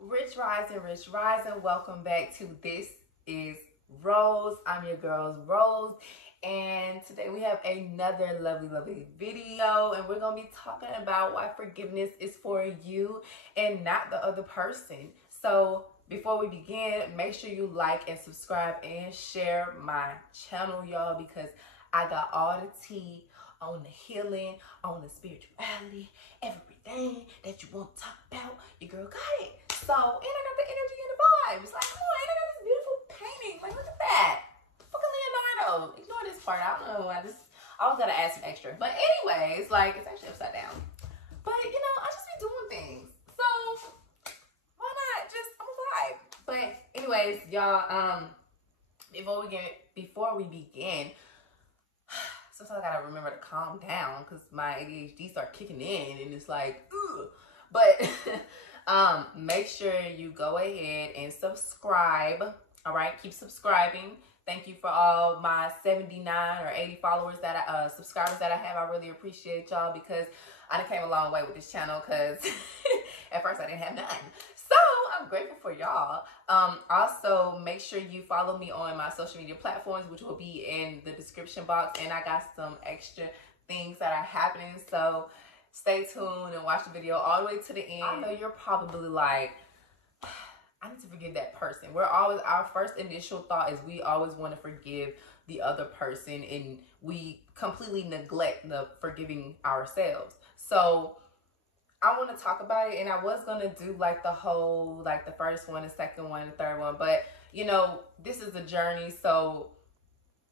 Rich Rising, welcome back to This is Rose. I'm your girl's Rose, and today we have another lovely video, and we're gonna be talking about why forgiveness is for you and not the other person. So before we begin, make sure you like and subscribe and share my channel, y'all, because I got all the tea on the healing, on the spirituality, everything that you want to talk about. Your girl got it. So, and I got the energy and the vibes. Like, come on, and I got this beautiful painting. Like, look at that. Fucking Leonardo. Ignore this part. I don't know. I always gotta add some extra. But anyways, like, it's actually upside down. But, you know, I just be doing things. So, why not just, I'm a vibe. But anyways, y'all, before we begin, sometimes I gotta remember to calm down because my ADHD start kicking in and it's like, ugh. But make sure you go ahead and subscribe. All right, keep subscribing. Thank you for all my 79 or 80 followers subscribers that I have. I really appreciate y'all because I done came a long way with this channel because at first I didn't have none. So I'm grateful for y'all. Also, make sure you follow me on my social media platforms, which will be in the description box. And I got some extra things that are happening. So stay tuned and watch the video all the way to the end. I know you're probably like, I need to forgive that person. Our first initial thought is we always want to forgive the other person and we completely neglect the forgiving ourselves. So I want to talk about it, and I was going to do like the whole, like the first one, the second one, the third one, but you know, this is a journey, so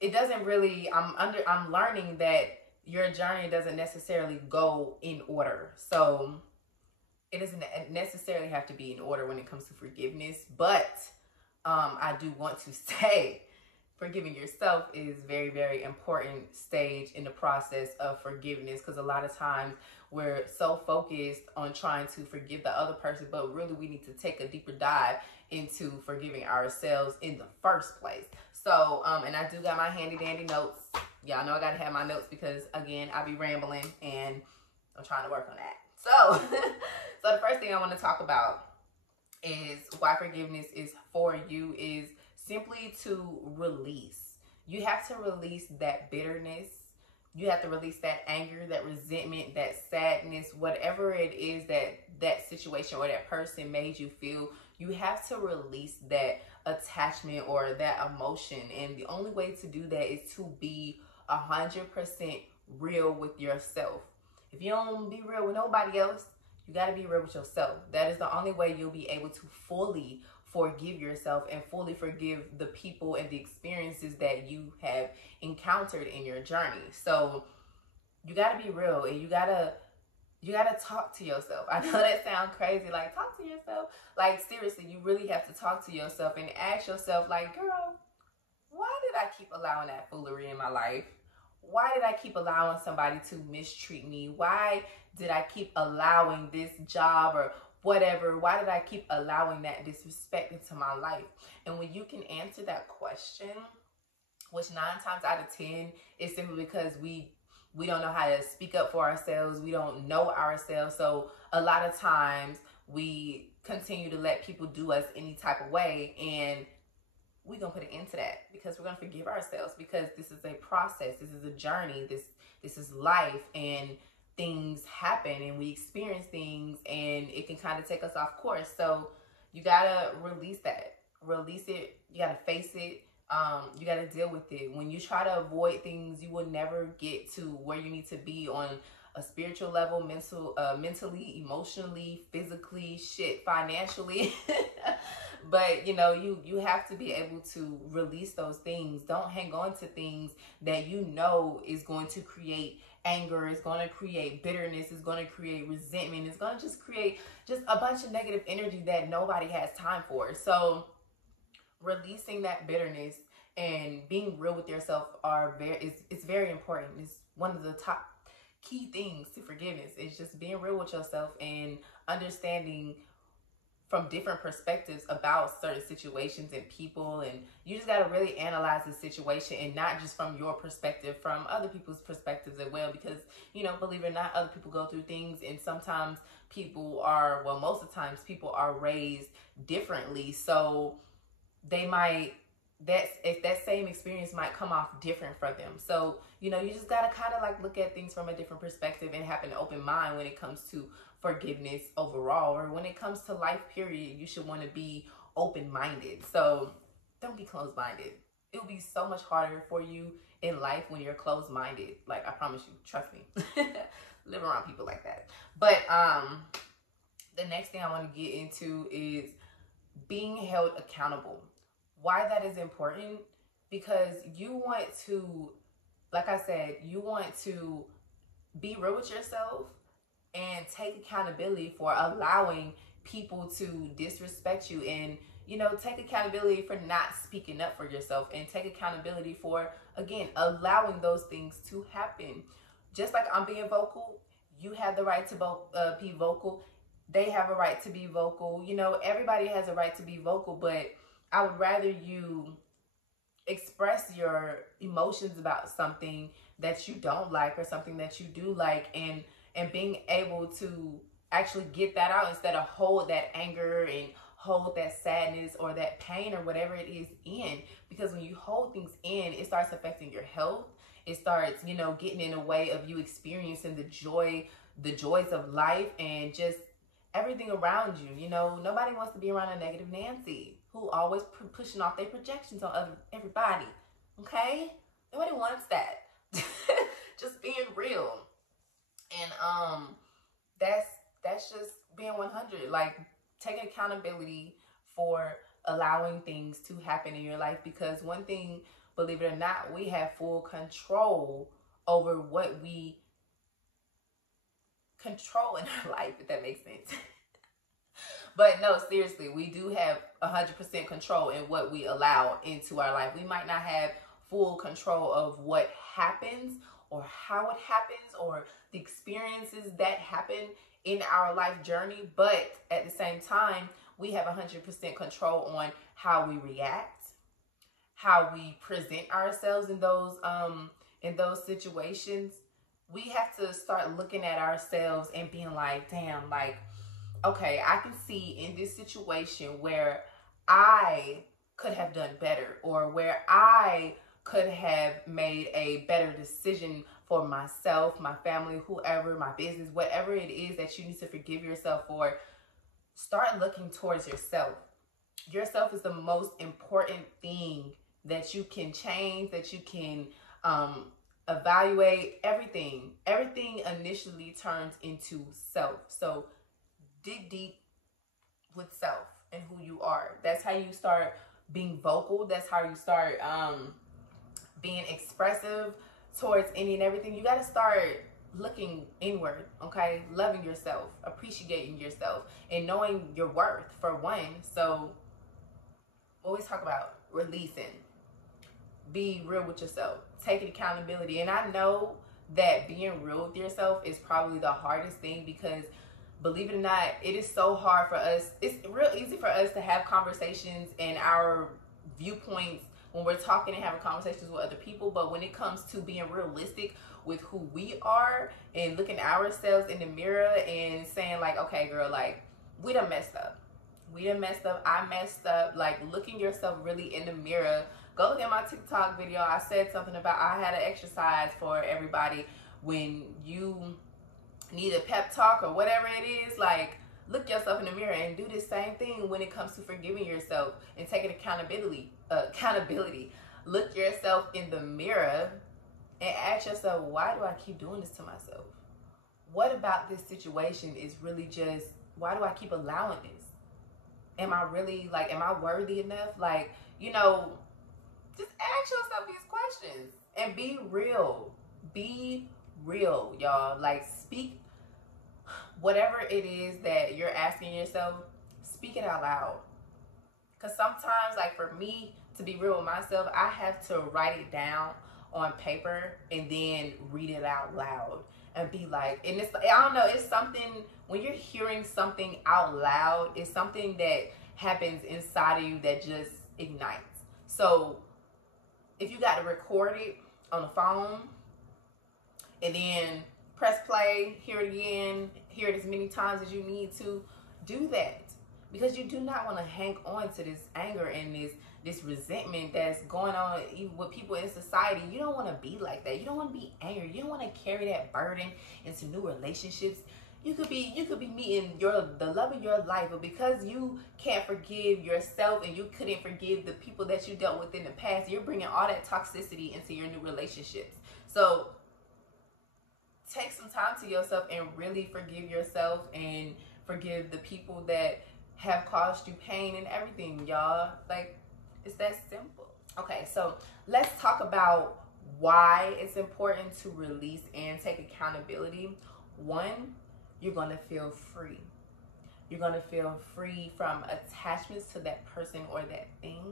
it doesn't really, I'm learning that your journey doesn't necessarily go in order. So it doesn't necessarily have to be in order when it comes to forgiveness, but I do want to say forgiving yourself is very important stage in the process of forgiveness, because a lot of times we're so focused on trying to forgive the other person, but really we need to take a deeper dive into forgiving ourselves in the first place. So and I do got my handy dandy notes. Y'all know I gotta have my notes because again I be rambling and I'm trying to work on that. So so the first thing I want to talk about is why forgiveness is for you is simply to release. You have to release that bitterness. You have to release that anger, that resentment, that sadness, whatever it is that situation or that person made you feel. You have to release that attachment or that emotion. And the only way to do that is to be 100% real with yourself. If you don't be real with nobody else, you got to be real with yourself. That is the only way you'll be able to fully forgive yourself and fully forgive the people and the experiences that you have encountered in your journey. So you got to be real, and you got to talk to yourself. I know that sounds crazy, like talk to yourself. Like seriously, you really have to talk to yourself and ask yourself, like, girl, why did I keep allowing that foolery in my life? Why did I keep allowing somebody to mistreat me? Why did I keep allowing this job or whatever? Why did I keep allowing that disrespect into my life? And when you can answer that question, which 9 times out of 10 is simply because we don't know how to speak up for ourselves. We don't know ourselves. So a lot of times we continue to let people do us any type of way, and we're going to put an end to that because we're going to forgive ourselves, because this is a process. This is a journey. This is life, and things happen and we experience things and it can kind of take us off course. So you got to release that. Release it. You got to face it. You got to deal with it. When you try to avoid things, you will never get to where you need to be on a spiritual level, mentally, emotionally, physically, financially. But you know, you have to be able to release those things. Don't hang on to things that you know is going to create anger, is going to create bitterness, is going to create resentment, it's going to just create just a bunch of negative energy that nobody has time for. So releasing that bitterness and being real with yourself it's very important. It's one of the top key things to forgiveness. It's just being real with yourself and understanding from different perspectives about certain situations and people, and you just got to really analyze the situation, and not just from your perspective, from other people's perspectives as well, because, you know, believe it or not, other people go through things, and sometimes people are, well, most of the times people are raised differently, so they might, that same experience might come off different for them. So, you know, you just got to kind of like look at things from a different perspective and have an open mind when it comes to forgiveness overall, or when it comes to life period. You should want to be open-minded. So don't be closed-minded. It will be so much harder for you in life when you're closed-minded. Like, I promise you, trust me. Live around people like that. But the next thing I want to get into is being held accountable. Why that is important? Because you want to, like I said, you want to be real with yourself and take accountability for allowing people to disrespect you, and, you know, take accountability for not speaking up for yourself, and take accountability for, again, allowing those things to happen. Just like I'm being vocal, you have the right to be vocal. They have a right to be vocal. You know, everybody has a right to be vocal, but I would rather you express your emotions about something that you don't like or something that you do like, and being able to actually get that out instead of hold that anger and hold that sadness or that pain or whatever it is in. Because when you hold things in, it starts affecting your health. It starts, you know, getting in the way of you experiencing the joys of life and just everything around you. You know, nobody wants to be around a negative Nancy who always pushing off their projections on everybody. Okay? Nobody wants that. Just being real. And that's just being 100. Like, taking accountability for allowing things to happen in your life, because one thing, believe it or not, we have full control over what we control in our life, if that makes sense. But no, seriously, we do have 100% control in what we allow into our life. We might not have full control of what happens or how it happens or the experiences that happen in our life journey, but at the same time, we have 100% control on how we react, how we present ourselves in those situations. We have to start looking at ourselves and being like, damn, like, okay, I can see in this situation where I could have done better, or where I could have made a better decision for myself, my family, whoever, my business, whatever it is that you need to forgive yourself for. Start looking towards yourself. Yourself is the most important thing that you can change, that you can evaluate. Everything initially turns into self. So dig deep with self and who you are. That's how you start being vocal. That's how you start being expressive towards any and everything. You got to start looking inward, okay? Loving yourself, appreciating yourself, and knowing your worth, for one. So always talk about releasing. Be real with yourself. Taking accountability. And I know that being real with yourself is probably the hardest thing, because believe it or not, it is so hard for us. It's real easy for us to have conversations and our viewpoints when we're talking and having conversations with other people. But when it comes to being realistic with who we are and looking at ourselves in the mirror and saying like, okay, girl, like, we done messed up. We done messed up. I messed up. Like, looking yourself really in the mirror. Go look at my TikTok video. I said something about, I had an exercise for everybody when you need a pep talk or whatever it is. Like, look yourself in the mirror and do the same thing when it comes to forgiving yourself and taking accountability. Look yourself in the mirror and ask yourself, why do I keep doing this to myself? What about this situation is really just, why do I keep allowing this? Am I really, like, am I worthy enough? Like, you know, just ask yourself these questions and be real. Be real, y'all. Like, speak whatever it is that you're asking yourself, speak it out loud. Because sometimes, like, for me, to be real with myself, I have to write it down on paper and then read it out loud. and be like, and it's, I don't know, it's something, when you're hearing something out loud, it's something that happens inside of you that just ignites. So if you got to record it on the phone and then press play, hear it again, hear it as many times as you need to, do that. Because you do not want to hang on to this anger and this resentment that's going on with people in society. You don't want to be like that. You don't want to be angry. You don't want to carry that burden into new relationships. You could be meeting the love of your life, but because you can't forgive yourself and you couldn't forgive the people that you dealt with in the past, you're bringing all that toxicity into your new relationships. So take some time to yourself and really forgive yourself and forgive the people that have caused you pain and everything, y'all. Like, it's that simple. Okay, so let's talk about why it's important to release and take accountability. One, you're going to feel free. You're going to feel free from attachments to that person or that thing.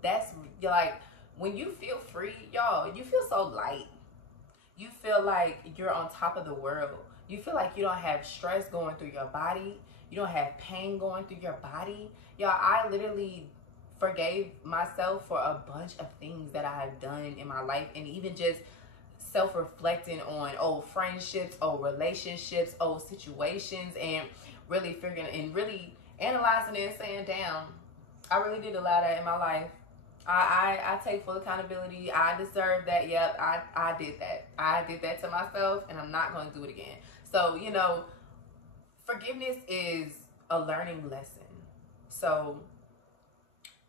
That's like, when you feel free, y'all, you feel so light. You feel like you're on top of the world. You feel like you don't have stress going through your body. You don't have pain going through your body. Y'all, I literally forgave myself for a bunch of things that I have done in my life, and even just self-reflecting on old friendships, old relationships, old situations, and really figuring and really analyzing it and saying, damn, I really did allow that in my life. I take full accountability. I deserve that. Yep, I did that. I did that to myself, and I'm not going to do it again. So, you know, forgiveness is a learning lesson. So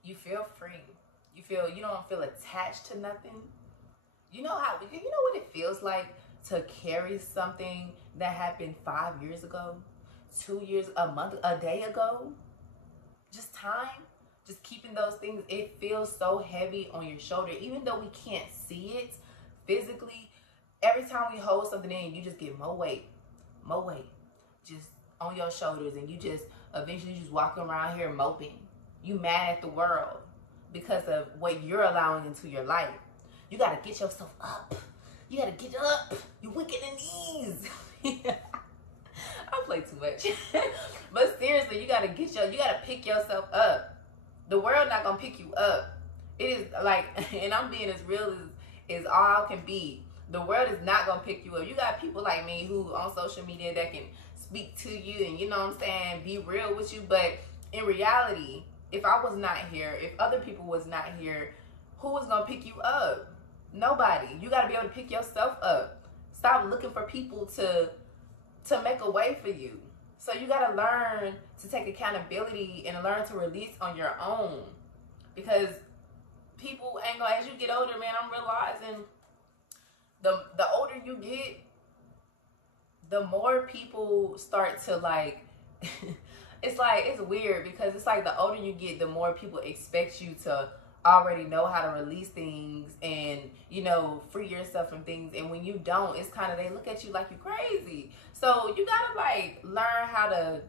you feel free. You don't feel attached to nothing. You know what it feels like to carry something that happened 5 years ago, 2 years, a month, a day ago? Just time. Just keeping those things, it feels so heavy on your shoulder. Even though we can't see it physically, every time we hold something in, you just get more weight, just on your shoulders, and you just eventually just walking around here moping. You mad at the world because of what you're allowing into your life. You got to get yourself up. You got to get up. You weak in the knees. I play too much. But seriously, you got to pick yourself up. The world not going to pick you up. It is like, and I'm being as real as all can be. The world is not going to pick you up. You got people like me who on social media that can speak to you and, you know what I'm saying, be real with you. But in reality, if I was not here, if other people was not here, who was going to pick you up? Nobody. You got to be able to pick yourself up. Stop looking for people to make a way for you. So you got to learn to take accountability and learn to release on your own. Because people ain't going to, as you get older, man, I'm realizing the older you get, the more people start to like, it's weird because it's like the older you get, the more people expect you to already know how to release things and, you know, free yourself from things. And when you don't, it's kind of, they look at you like you're crazy. So you gotta like learn how to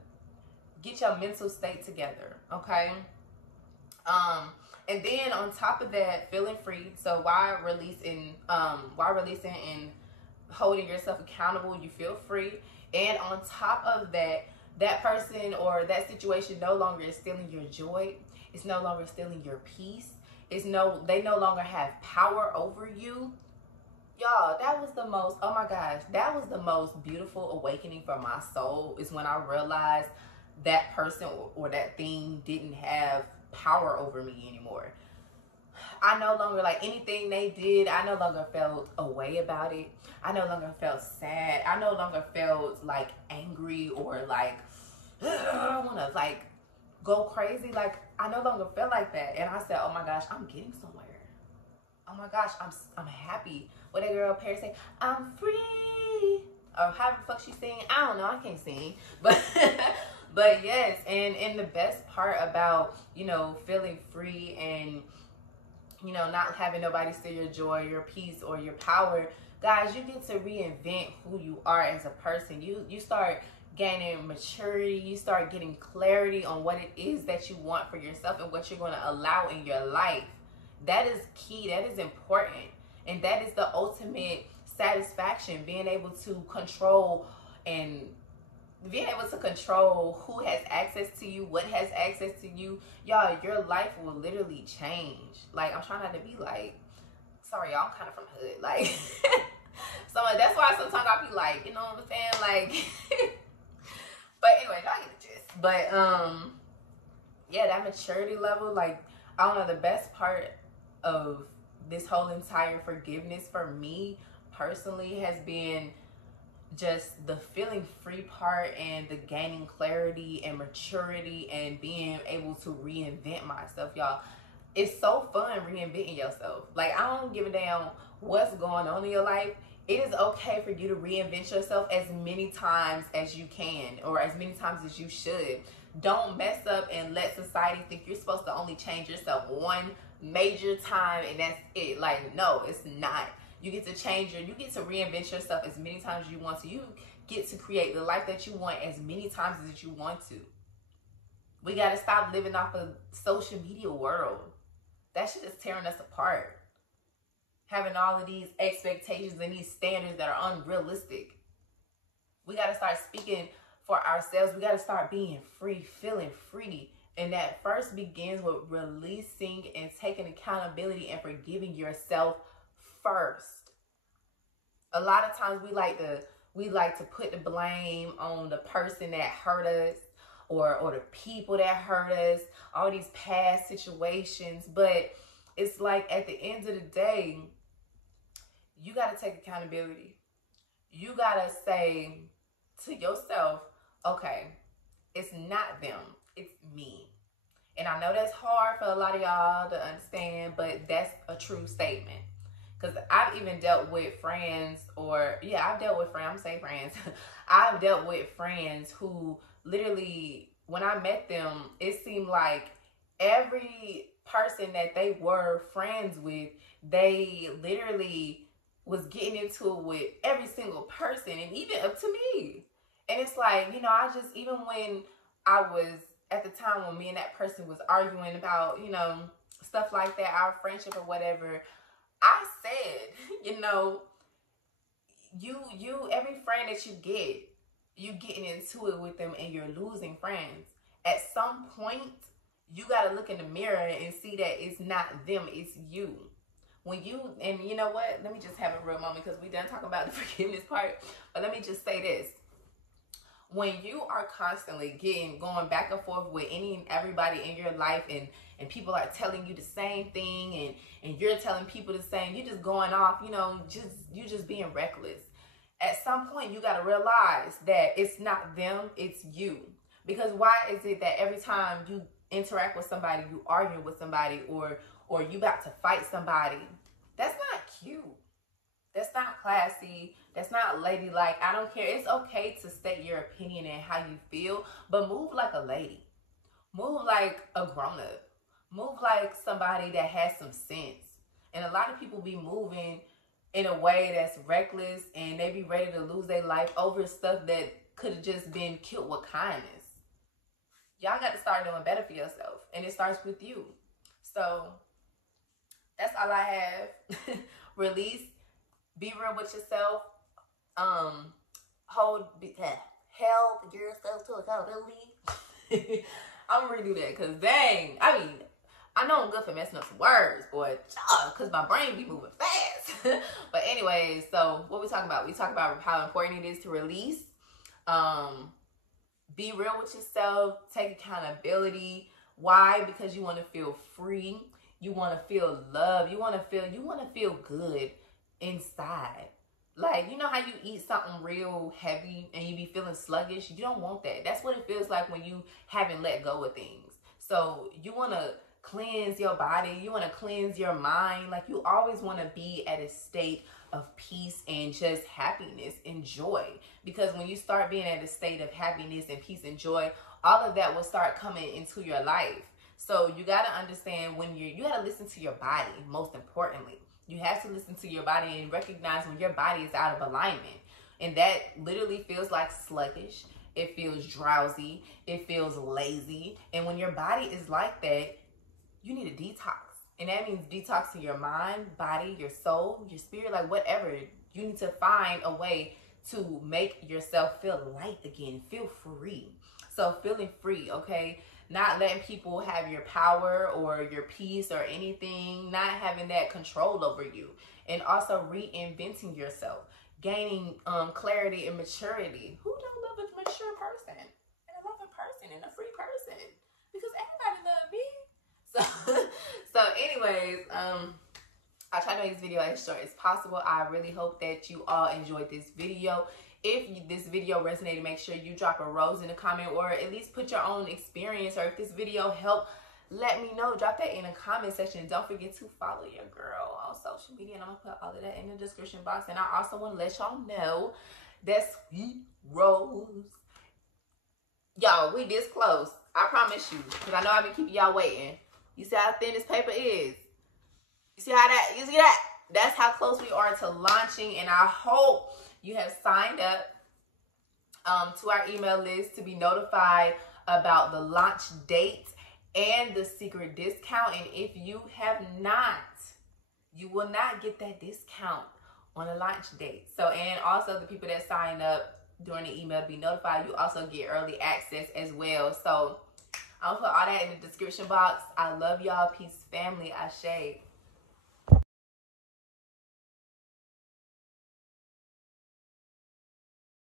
get your mental state together, okay? And then on top of that, feeling free. So while releasing and holding yourself accountable, you feel free. And on top of that, that person or that situation no longer is stealing your joy. It's no longer stealing your peace. They no longer have power over you. Y'all, that was the most, oh my gosh, that was the most beautiful awakening for my soul, is when I realized that person or that thing didn't have power over me anymore. I no longer, like, anything they did, I no longer felt a way about it. I no longer felt sad. I no longer felt like angry or like, I want to like go crazy. Like, I no longer felt like that. And I said, oh my gosh, I'm getting somewhere. Oh my gosh, I'm happy. What that girl Perry say, I'm free. Or however the fuck she sing. I don't know, I can't sing. But but yes, and the best part about, you know, feeling free and, you know, not having nobody steal your joy, your peace, or your power, guys, you get to reinvent who you are as a person. You start gaining maturity. You start getting clarity on what it is that you want for yourself and what you're going to allow in your life. That is key. That is important. And that is the ultimate satisfaction, being able to control and being able to control who has access to you, what has access to you, y'all, your life will literally change. Like, I'm trying not to be like, sorry, y'all, I'm kind of from the hood. Like, so that's why sometimes I'll be like, you know what I'm saying? Like, but anyway, y'all get the gist. But, yeah, that maturity level, like, I don't know, the best part of this whole entire forgiveness for me personally has been just the feeling free part and the gaining clarity and maturity and being able to reinvent myself, y'all. It's so fun reinventing yourself. Like, I don't give a damn what's going on in your life. It is okay for you to reinvent yourself as many times as you can, or as many times as you should. Don't mess up and let society think you're supposed to only change yourself one major time and that's it. Like, no, it's not. You get to you get to reinvent yourself as many times as you want to. You get to create the life that you want as many times as you want to. We got to stop living off of social media world. That shit is tearing us apart. Having all of these expectations and these standards that are unrealistic. We got to start speaking for ourselves. We got to start being free, feeling free. And that first begins with releasing and taking accountability and forgiving yourself first. A lot of times we like to put the blame on the person that hurt us or the people that hurt us, all these past situations. But it's like at the end of the day, you got to take accountability. You got to say to yourself, okay, it's not them, it's me. And I know that's hard for a lot of y'all to understand, but that's a true statement. Because I've even dealt with friends, I've dealt with friends who literally, when I met them, it seemed like every person that they were friends with, they literally was getting into it with every single person, and even up to me. And it's like, you know, even when I was, at the time when me and that person was arguing about, you know, stuff like that, our friendship or whatever, I said, you know, every friend that you getting into it with them and you're losing friends. At some point, you got to look in the mirror and see that it's not them, it's you. And you know what? Let me just have a real moment, because we done talking about the forgiveness part. But let me just say this. When you are constantly going back and forth with any and everybody in your life, and people are telling you the same thing, and you're telling people the same, you're just going off, you know, you just being reckless. At some point, you got to realize that it's not them, it's you. Because why is it that every time you interact with somebody, you argue with somebody, or you about to fight somebody? That's not cute. That's not classy. That's not ladylike. I don't care. It's okay to state your opinion and how you feel, but move like a lady. Move like a grown-up. Move like somebody that has some sense. And a lot of people be moving in a way that's reckless, and they be ready to lose their life over stuff that could have just been killed with kindness. Y'all got to start doing better for yourself, and it starts with you. So that's all I have. Release. Be real with yourself. Held yourself to accountability. I'm gonna redo that, because dang, I mean, I know I'm good for messing up some words, boy, because my brain be moving fast. But anyways, so what we talking about? We talk about how important it is to release. Be real with yourself. Take accountability. Why? Because you want to feel free. You want to feel love. You want to feel good inside. Like, you know how you eat something real heavy and you be feeling sluggish? You don't want that. That's what it feels like when you haven't let go of things. So you want to cleanse your body. You want to cleanse your mind. Like, you always want to be at a state of peace and just happiness and joy. Because when you start being at a state of happiness and peace and joy, all of that will start coming into your life. So you got to understand you got to listen to your body, most importantly. You have to listen to your body and recognize when your body is out of alignment. And that literally feels like sluggish. It feels drowsy. It feels lazy. And when your body is like that, you need a detox. And that means detoxing your mind, body, your soul, your spirit, like whatever. You need to find a way to make yourself feel light again, feel free. So feeling free, okay? Not letting people have your power or your peace or anything, not having that control over you. And also reinventing yourself, gaining clarity and maturity. Who don't love a mature person and a loving person and a free person? Because everybody loves me. So anyways, I try to make this video as short as possible. I really hope that you all enjoyed this video. If this video resonated, make sure you drop a rose in the comment, or at least put your own experience, or if this video helped, let me know. Drop that in the comment section. Don't forget to follow your girl on social media, and I'm gonna put all of that in the description box. And I also want to let y'all know that Sweet Rose, y'all, we this close. I promise you, because I know I've been keeping y'all waiting. You see how thin this paper is? You see that? That's how close we are to launching, and I hope you have signed up to our email list to be notified about the launch date and the secret discount. And if you have not, you will not get that discount on the launch date. So, and also the people that sign up during the email be notified. You also get early access as well. So I'll put all that in the description box. I love y'all. Peace, family. Ashe.